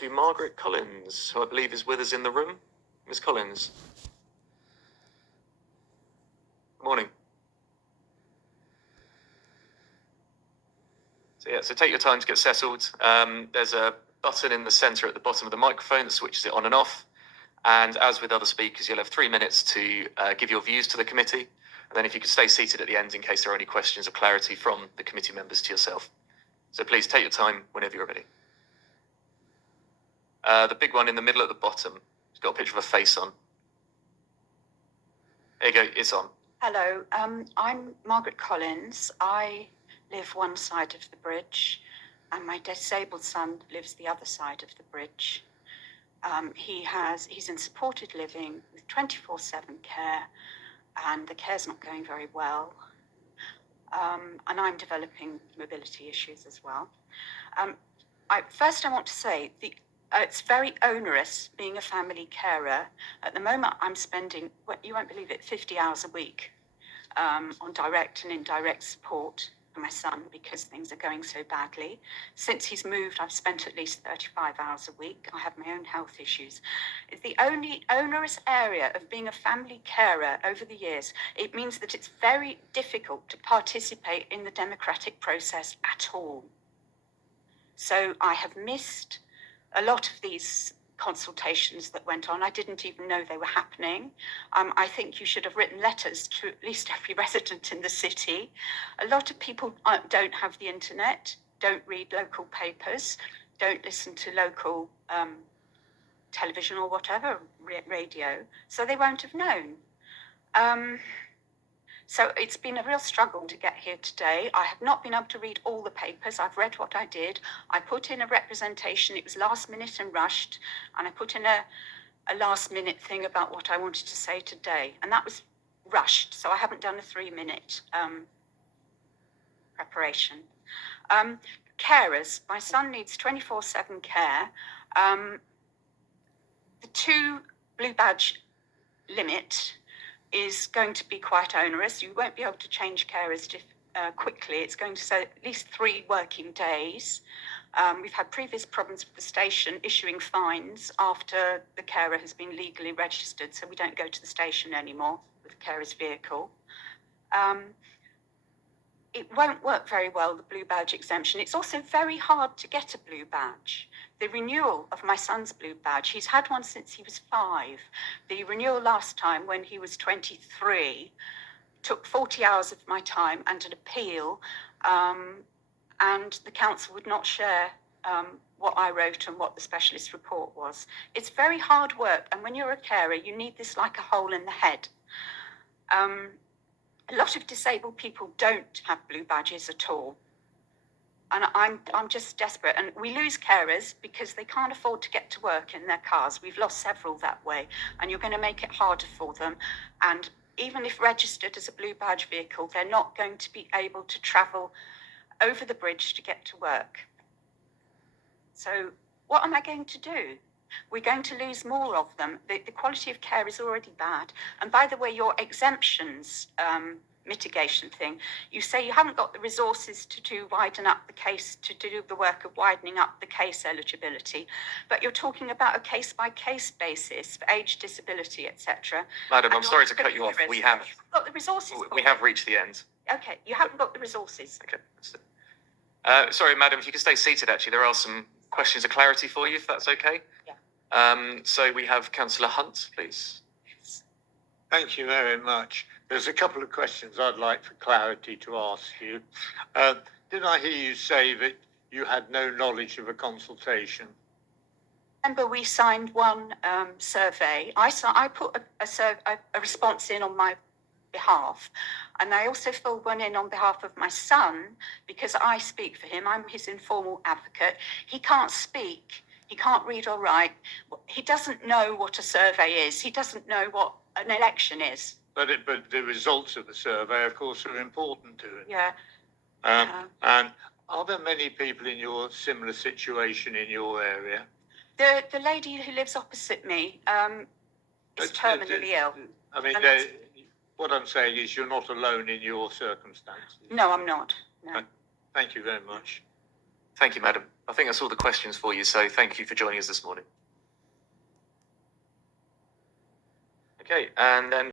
to Margaret Collins, who I believe is with us in the room. Ms. Collins. Good morning. So take your time to get settled. There's a button in the centre at the bottom of the microphone that switches it on and off. And as with other speakers, you'll have 3 minutes to give your views to the committee. And then if you could stay seated at the end in case there are any questions or clarity from the committee members to yourself. So please take your time whenever you're ready. The big one in the middle at the bottom, it's got a picture of a face on. There you go, it's on. Hello, I'm Margaret Collins. I live one side of the bridge and my disabled son lives the other side of the bridge. He's in supported living with 24/7 care and the care's not going very well. And I'm developing mobility issues as well. First I want to say it's very onerous being a family carer. At the moment I'm spending, you won't believe it, 50 hours a week on direct and indirect support for my son because things are going so badly. Since he's moved, I've spent at least 35 hours a week. I have my own health issues. It's the only onerous area of being a family carer over the years. It means that it's very difficult to participate in the democratic process at all. So I have missed a lot of these consultations that went on. I didn't even know they were happening. I think you should have written letters to at least every resident in the city. A lot of people don't have the internet, don't read local papers, don't listen to local television or whatever, radio, so they won't have known. So it's been a real struggle to get here today. I have not been able to read all the papers. I've read what I did. I put in a representation. It was last minute and rushed. And I put in a last minute thing about what I wanted to say today. And that was rushed. So I haven't done a 3-minute preparation. Carers. My son needs 24/7 care. The 2 blue badge limit is going to be quite onerous. You won't be able to change carers quickly. It's going to say at least 3 working days. We've had previous problems with the station issuing fines after the carer has been legally registered, so we don't go to the station anymore with the carer's vehicle. It won't work very well, the blue badge exemption. It's also very hard to get a blue badge. The renewal of my son's blue badge, he's had one since he was 5. The renewal last time when he was 23 took 40 hours of my time and an appeal, and the council would not share what I wrote and what the specialist report was. It's very hard work, and when you're a carer, you need this like a hole in the head. A lot of disabled people don't have blue badges at all. And I'm just desperate. And we lose carers because they can't afford to get to work in their cars. We've lost several that way. And you're going to make it harder for them. And even if registered as a blue badge vehicle, they're not going to be able to travel over the bridge to get to work. So what am I going to do? We're going to lose more of them. The quality of care is already bad. And by the way, your exemptions mitigation thing, you say you haven't got the resources to widen up the case, to do the work of widening up the case eligibility, but you're talking about a case-by-case basis for age, disability, etc. Madam, I'm sorry to cut you off. We have got the resources. We have reached the end. Okay, you haven't got the resources. Okay. Sorry, madam, if you could stay seated, actually, there are some questions of clarity for you, if that's okay. Yeah. So we have Councillor Hunt, please. Thank you very much. There's a couple of questions I'd like for clarity to ask you. Did I hear you say that you had no knowledge of a consultation? Remember, we signed one survey. I put a response in on my behalf, and I also filled one in on behalf of my son because I speak for him. I'm his informal advocate. He can't speak. He can't read or write. He doesn't know what a survey is. He doesn't know what an election is. But the results of the survey, of course, are important to it. Yeah. And are there many people in your similar situation in your area? The lady who lives opposite me is terminally ill. I mean, what I'm saying is you're not alone in your circumstances. No, I'm not. No. Thank you very much. Thank you, madam. I think that's all the questions for you, so thank you for joining us this morning. Okay, and then